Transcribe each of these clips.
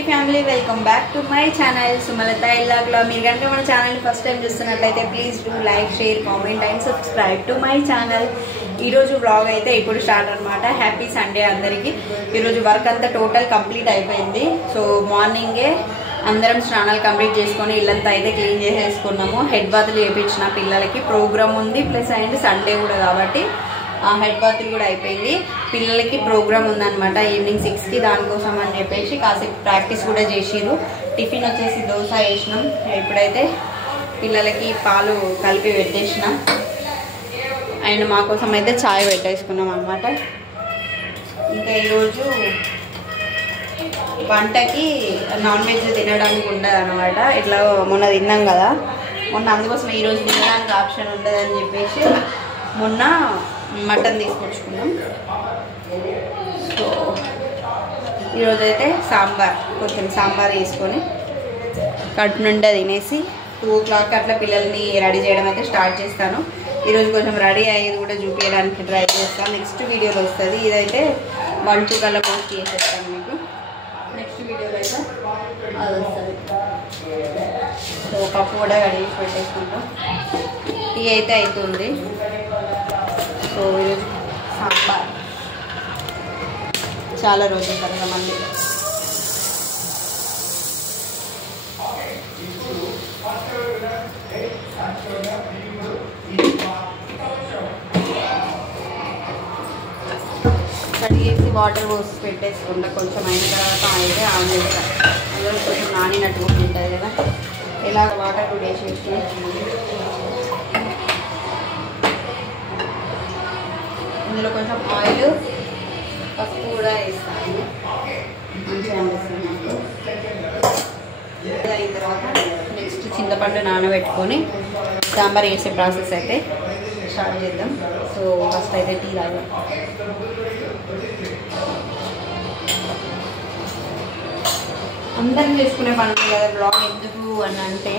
Beauty family, welcome back to my channel Sumalatha ఇల్లాగ్లో. మీరు కనుక మన ఛానల్ని ఫస్ట్ టైం చూస్తున్నట్లయితే please do like, share, comment and subscribe to my channel. ఈరోజు వ్లాగ్ అయితే ఇప్పుడు స్టార్ట్ అనమాట. హ్యాపీ సండే అందరికీ. ఈరోజు వర్క్ అంతా టోటల్ కంప్లీట్ అయిపోయింది. సో మార్నింగే అందరం స్నానాలు కంప్లీట్ చేసుకొని ఇల్లంతా అయితే క్లీన్ చేసేసుకున్నాము. హెడ్ బాత్లు చేయించిన పిల్లలకి ప్రోగ్రామ్ ఉంది, ప్లస్ అండ్ సండే కూడా కాబట్టి హెడ్ బాత్లు కూడా అయిపోయింది. పిల్లలకి ప్రోగ్రామ్ ఉందన్నమాట ఈవినింగ్ 6కి. దానికోసం అని చెప్పేసి కాసేపు ప్రాక్టీస్ కూడా చేసిరు. టిఫిన్ వచ్చేసి దోశ వేసినాం. ఇప్పుడైతే పిల్లలకి పాలు కలిపి పెట్టేసినాం అండ్ మా కోసం అయితే చాయ్ పెట్టేసుకున్నాం అనమాట. ఇంకా ఈరోజు వంటకి నాన్ వెజ్ తినడానికి ఉండదు అనమాట. ఇట్లా మొన్న తిన్నాం కదా, మొన్న అందుకోసం ఈరోజు తినడానికి ఆప్షన్ ఉండదని చెప్పేసి మొన్న మటన్ తీసుకొచ్చుకున్నాం. సో ఈరోజు అయితే కొంచెం సాంబార్ వేసుకొని కడుపు నిండా తినేసి 2 o'clock అట్లా పిల్లల్ని రెడీ చేయడం అయితే స్టార్ట్ చేస్తాను. ఈరోజు కొంచెం రెడీ అయ్యేది కూడా చూపించడానికి ట్రై చేస్తాను. నెక్స్ట్ వీడియోలో వస్తుంది. ఇదైతే 1-2 కల్లా పోస్ట్ చేసేస్తాను మీకు. నెక్స్ట్ వీడియోలో అయితే అది వస్తుంది. సో పప్పు కూడా రెడీ పెట్టేసుకుంటాం. టీ అయితే అవుతుంది. సో ఈరోజు సాంబార్ చాలా రోజుల తర్వాత మళ్ళీ కడిగేసి వాటర్ పోసి పెట్టేసుకుంటా. కొంచెం అయిన తర్వాత అయితే ఆన్ చేస్తాను. అందులో కొంచెం నానినట్టు ఉంటుంది కదా, ఇలా వాటర్ కూడా వేసేసి ఇందులో కొంచెం ఆయిల్, పసుపు కూడా వేస్తాను. మంచిగా అనిపిస్తుంది నాకు. అయిన తర్వాత నెక్స్ట్ చింతపండు నానబెట్టుకొని సాంబార్ వేసే ప్రాసెస్ అయితే స్టార్ట్ చేద్దాం. సో ఫస్ట్ అయితే టీ తాగాం. అందరం చేసుకునే పనులు కదా బ్లాగ్ ఎందుకు అని అంటే,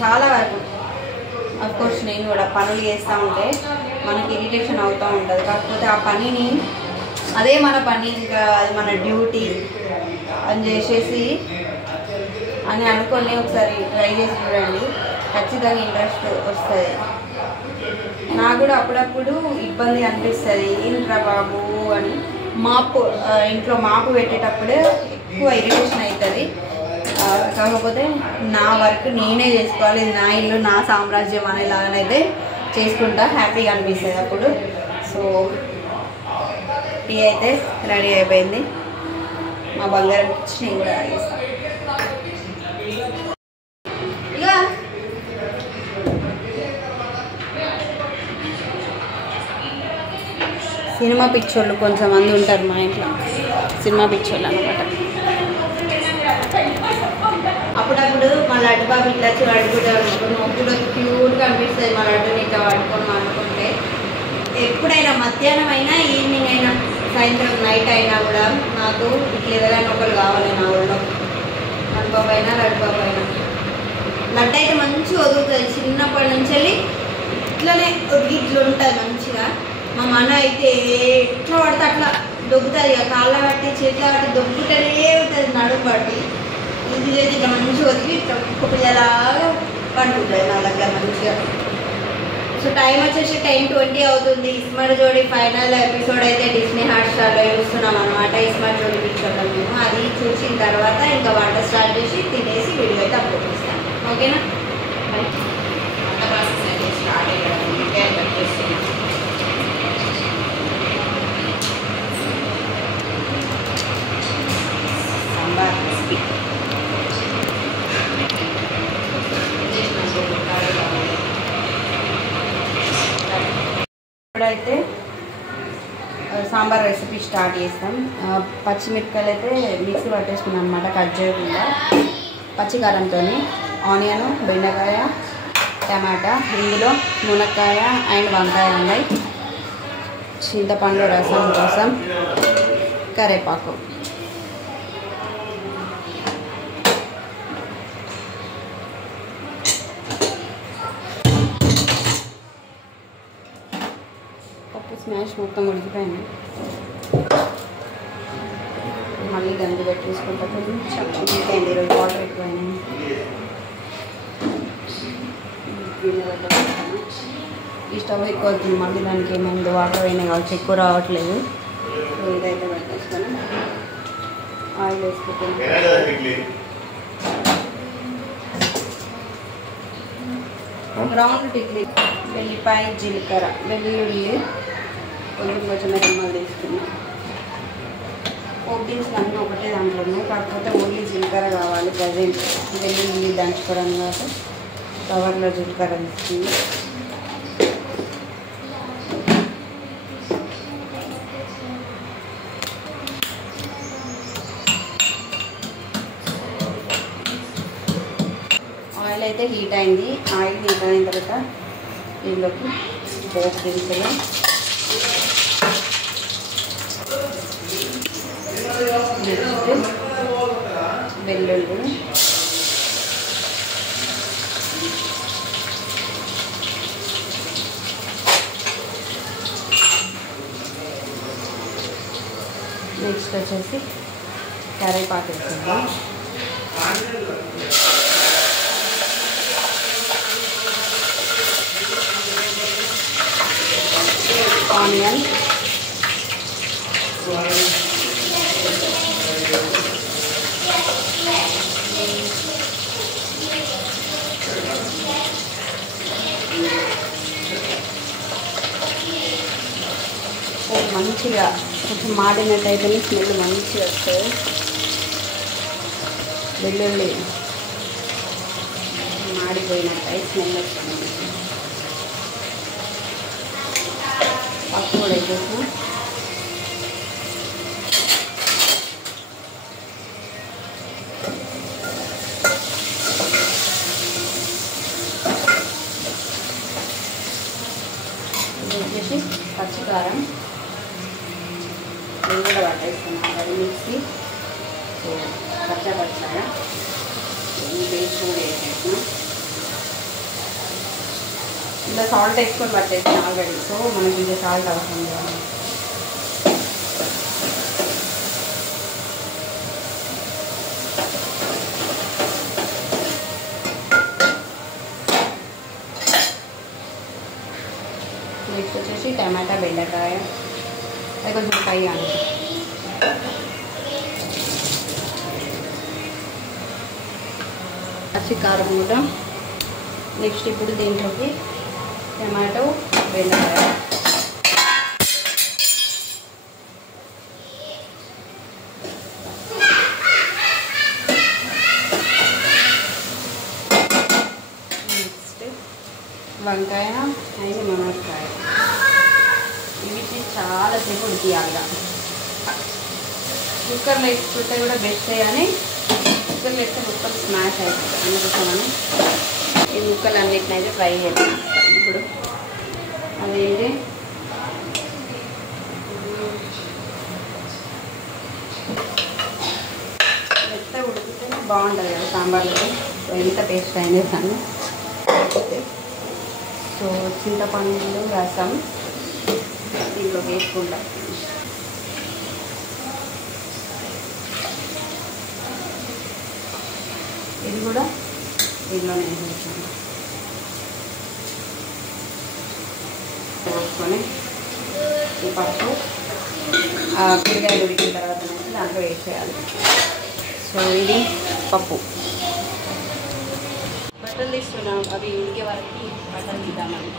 చాలా వరకు అఫ్కోర్స్ నేను కూడా పనులు చేస్తూ ఉంటే మనకి ఇరిటేషన్ అవుతూ ఉంటుంది. కాకపోతే ఆ పనిని అదే మన పని, ఇంకా అది మన డ్యూటీ అని చేసేసి అని అనుకొని ఒకసారి ట్రై చేసి చూడండి. ఖచ్చితంగా ఇంట్రెస్ట్ వస్తుంది. నాకు కూడా అప్పుడప్పుడు ఇబ్బంది అనిపిస్తుంది, ఏంట్రా బాబు అని. ఇంట్లో మాపు పెట్టేటప్పుడు ఎక్కువ ఇరిటేషన్ అవుతుంది. కాకపోతే నా వర్క్ నేనే చేసుకోవాలి, ఇది నా ఇల్లు, నా సామ్రాజ్యం అనేలాగానైతే చేసుకుంటా. హ్యాపీగా అనిపిస్తుంది అప్పుడు. సో టీ అయితే రెడీ అయిపోయింది. మా బంగారం ఇచ్చి నేను కూడా తాగేస్తాను. ఇక సినిమా పిచ్చోళ్ళు కొంతమంది ఉంటారు మా ఇంట్లో. సినిమా పిచ్చోళ్ళు అనమాట. అప్పుడప్పుడు మా లడ్డు బాబు ఇట్లా వచ్చి పడుకుంటే నొప్పులు క్యూట్గా అనిపిస్తుంది. మా లడ్డుని ఇట్లా పడుకొని అనుకుంటే ఎప్పుడైనా మధ్యాహ్నం అయినా ఈవినింగ్ అయినా సాయంత్రం నైట్ అయినా కూడా నాకు ఇట్లా ఎవరైనా ఒకరు కావాలి నా ఊళ్ళో. లడ్డు బాబు అయినా లడ్డు బాబు అయినా. లడ్డు అయితే మంచిగా వదులుతుంది. చిన్నప్పటి నుంచి వెళ్ళి ఇట్లనే ఒదిగి ఇట్లా ఉంటుంది మంచిగా. మా మన అయితే ఎట్లా పడితే అట్లా దొబ్బుతుంది. ఇక కాళ్ళ బట్టి చేతిలో బట్టి దొబ్బుతూనే ఉంటుంది. నడుము బట్టి ఇది చేసి ఇట్లా మంచిగా ఒదిగి ఇట్లా కుక్క పిల్లలాగా పండుకుంటుంది నా దగ్గర మంచిగా. సో టైం వచ్చేసి 10:20 అవుతుంది. ఇస్మార్ట్ జోడీ ఫైనల్ ఎపిసోడ్ అయితే డిస్నీ హాట్స్టార్లో చూస్తున్నాం అనమాట. ఇస్మార్ట్ జోడీ పిక్చర్లో మేము అది చూసిన తర్వాత ఇంకా వంట స్టార్ట్ చేసి తినేసి వీడియో అయితే అప్లోడ్ చేస్తాను. ఓకేనా? వంట ప్రాసెస్ అయితే స్టార్ట్ అయ్యాడు. చేస్తున్నాం. సాంబార్ రెసిపీ ఇప్పుడైతే సాంబార్ రెసిపీ స్టార్ట్ చేస్తాం. పచ్చిమిరపకాయలు అయితే మిక్సీ పట్టేసుకున్నాం అనమాట, కట్ చేయకుండా. పచ్చికారంతో ఆనియన్, బెండకాయ, టమాటా, ఇందులో మునక్కాయ అండ్ వంకాయ ఉన్నాయి. చింతపండు రసం కోసం కరివేపాకు. స్మాష్ మొత్తం ఉడికిపోయింది. మళ్ళీ గంజి పెట్టేసుకుంటా. కొంచెం ఇంకేంటి ఈరోజు వాటర్ ఎక్కువైనాయి. ఈ స్టవ్ ఎక్కువ అవుతుంది, మళ్ళీ దానికి ఏమైంది వాటర్ అయినాయి కావచ్చు, ఎక్కువ రావట్లేదు. సో ఇదైతే పెట్టేస్తాను. ఆయిల్ వేసుకుంటాను. రౌండ్ టిక్లీ, వెల్లిపాయ, జీలకర్ర, వెల్లుల్లి, కొంచెం రెమ్మలు తీసుకున్నాం. పోటీన్స్ అన్నీ ఒకటే దాంట్లో ఉన్నాయి, కాకపోతే ఓన్లీ జీలకర్ర కావాలి ప్రజెంట్. వెల్లుల్లి దంచుకోవడం కాబట్టి కవర్లో జీలకర్ర తీసుకుంది. ఆయిల్ అయితే హీట్ అయింది. ఆయిల్ హీట్ అయిన తర్వాత దీనిలోకి పోపు దినుసులు, వెల్లుల్లి, నెక్స్ట్ వచ్చేసి కరివేపాకు వేసుకుందాం. ఆనియన్, మంచిగా కొంచెం మాడినట్టయితేనే స్మెల్ మంచిగా వస్తుంది. వెల్లుల్లి మాడిపోయినట్టయి స్మెల్ వస్తుంది. పప్పు కూడా వేసేసాం. ఇది వచ్చేసి పచ్చికారం, ఇది కూడా పట్టేస్తున్నాం అది మిక్సీ. సో పచ్చగా ఈ పేస్ట్ కూడా వేసేసినాం. ఇలా సాల్ట్ వేసుకొని పట్టేసాను ఆల్రెడీ. సో మనకి ఇంకా సాల్ట్ అవసరం లేదు. నెక్స్ట్ వచ్చేసి టమాటా, బెండకాయ, అది కొంచెం ఫ్రై కానీ పచ్చికారం కూడా. నెక్స్ట్ ఇప్పుడు దీంట్లోకి టమాటో, బెండకాయ, నెక్స్ట్ వంకాయ అండ్ మునక్కాయ. ఇవి చాలాసేపు ఉడికియాలిగా. కుక్కర్లో వేసుకుంటే కూడా బెస్ట్, కానీ కుక్కర్లో వేస్తే ముక్కలు స్మాష్ అవుతుంది. అందుకోసమని ఈ ముక్కలు అన్నిటిని అయితే ఫ్రై చేస్తాం. ఇప్పుడు అదేంటి మెత్త ఉడికితే బాగుంటుంది కదా సాంబార్లో. సో ఎంత టేస్ట్ అయింది కానీ. సో చింతపండు రసం దీంట్లో వేసుకుంటాం. ఇది కూడా దీంట్లోనే వేసేసాను. వేసుకొని ఈ పప్పు కూరగాయలు ఉడికిన తర్వాత దాంట్లో వేసేయాలి. సో ఇది పప్పు. బట్టలు తీస్తున్నాం, అవి ఉడికే వరకు బట్టలు తీద్దామని.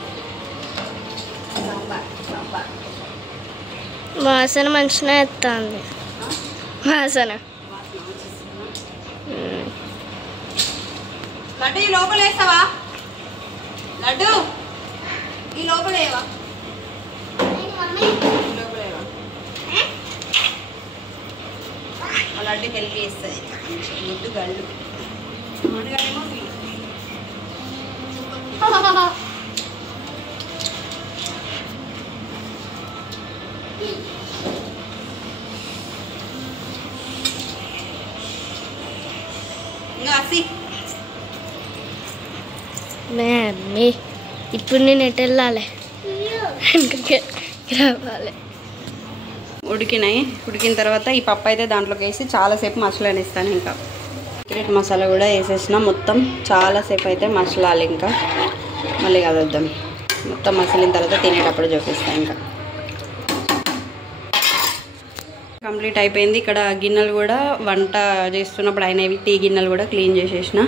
వాసన మంచిగా ఎత్తుంది. వాసన లడ్డు ఈ లోపల వేస్తావా? లడ్డు ఈ లోపల వేవా? లడ్డు హెల్ప్ చేస్తుంది. గుడ్డు గళ్ళు మమ్మీ ఇప్పుడు నేను ఎటు వెళ్ళాలి? రావాలి. ఉడికినాయి. ఉడికిన తర్వాత ఈ పప్పు అయితే దాంట్లోకి వేసి చాలాసేపు మసలనిస్తాను. ఇంకా సీక్రెట్ మసాలా కూడా వేసేసిన. మొత్తం చాలాసేపు అయితే మసలాలి. ఇంకా మళ్ళీ కలుద్దాం. మొత్తం మసలిన తర్వాత తినేటప్పుడు చూపిస్తాను. ఇంకా కంప్లీట్ అయిపోయింది. ఇక్కడ గిన్నెలు కూడా వంట చేస్తున్నప్పుడు అయినవి టీ గిన్నెలు కూడా క్లీన్ చేసేసిన.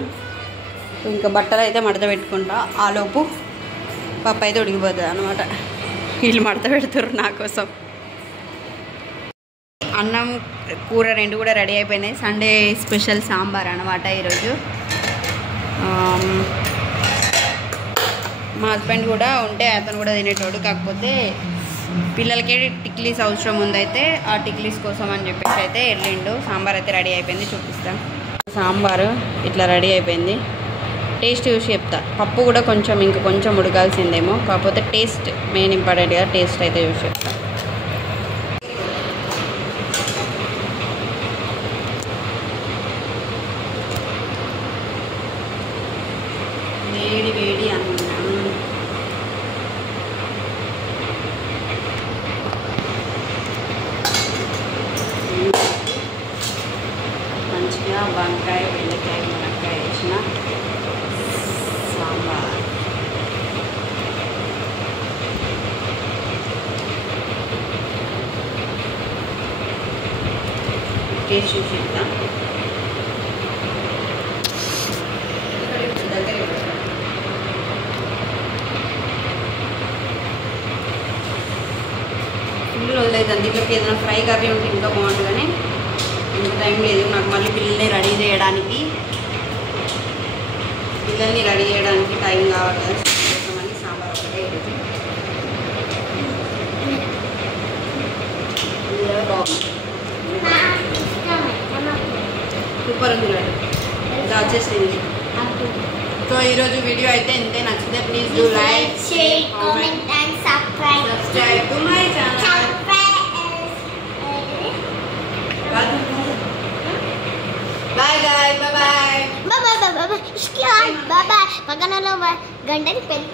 ఇంకా బట్టలు అయితే మడత పెట్టుకుంటా. ఆలోపు పప్పు అయితే ఉడికిపోతుంది అనమాట. వీళ్ళు మడత పెడతారు నా కోసం. అన్నం కూర రెండు కూడా రెడీ అయిపోయినాయి. సండే స్పెషల్ సాంబార్ అనమాట ఈరోజు. మా హస్బెండ్ కూడా ఉంటే అతను కూడా తినేటోడు. కాకపోతే పిల్లలకి టిక్లీస్ అవసరం ఉందైతే ఆ టిక్లీస్ కోసం అని చెప్పేసి అయితే వెళ్ళిండు. సాంబార్ అయితే రెడీ అయిపోయింది, చూపిస్తాం. సాంబారు ఇట్లా రెడీ అయిపోయింది. టేస్ట్ చూసి చెప్తా. పప్పు కూడా ఇంక కొంచెం ఉడకాల్సిందేమో. కాకపోతే టేస్ట్ మెయిన్ ఇంపార్టెంట్ కదా. టేస్ట్ అయితే చూసి చెప్తా. వేడి వేడి అన్నం, మంచిగా వంకాయ, బెండకాయ, మునక్కాయ వేసిన సాంబార్. టేస్ట్ చూసి చెప్తా. ఫుల్ వదిలేదు. దీంట్లోకి ఏదైనా ఫ్రై కర్రీ ఉంటే ఇంకా బాగుంటుంది, కానీ ఇంత టైం లేదు నాకు. మళ్ళీ పిల్లల్ని రెడీ చేయడానికి టైం కావాలి కదా. కోసమని సాంబార్ ఒకటే ఈరోజు. బాగుంది, సూపర్ ఉంది. ఇలా వచ్చేసింది. సో ఈరోజు వీడియో అయితే ఇంతే. నచ్చితే please do like, share, comment and subscribe to my channel. Bye bye bye bye bye bye bye. పక్కనలో గంటని పెళ్ళి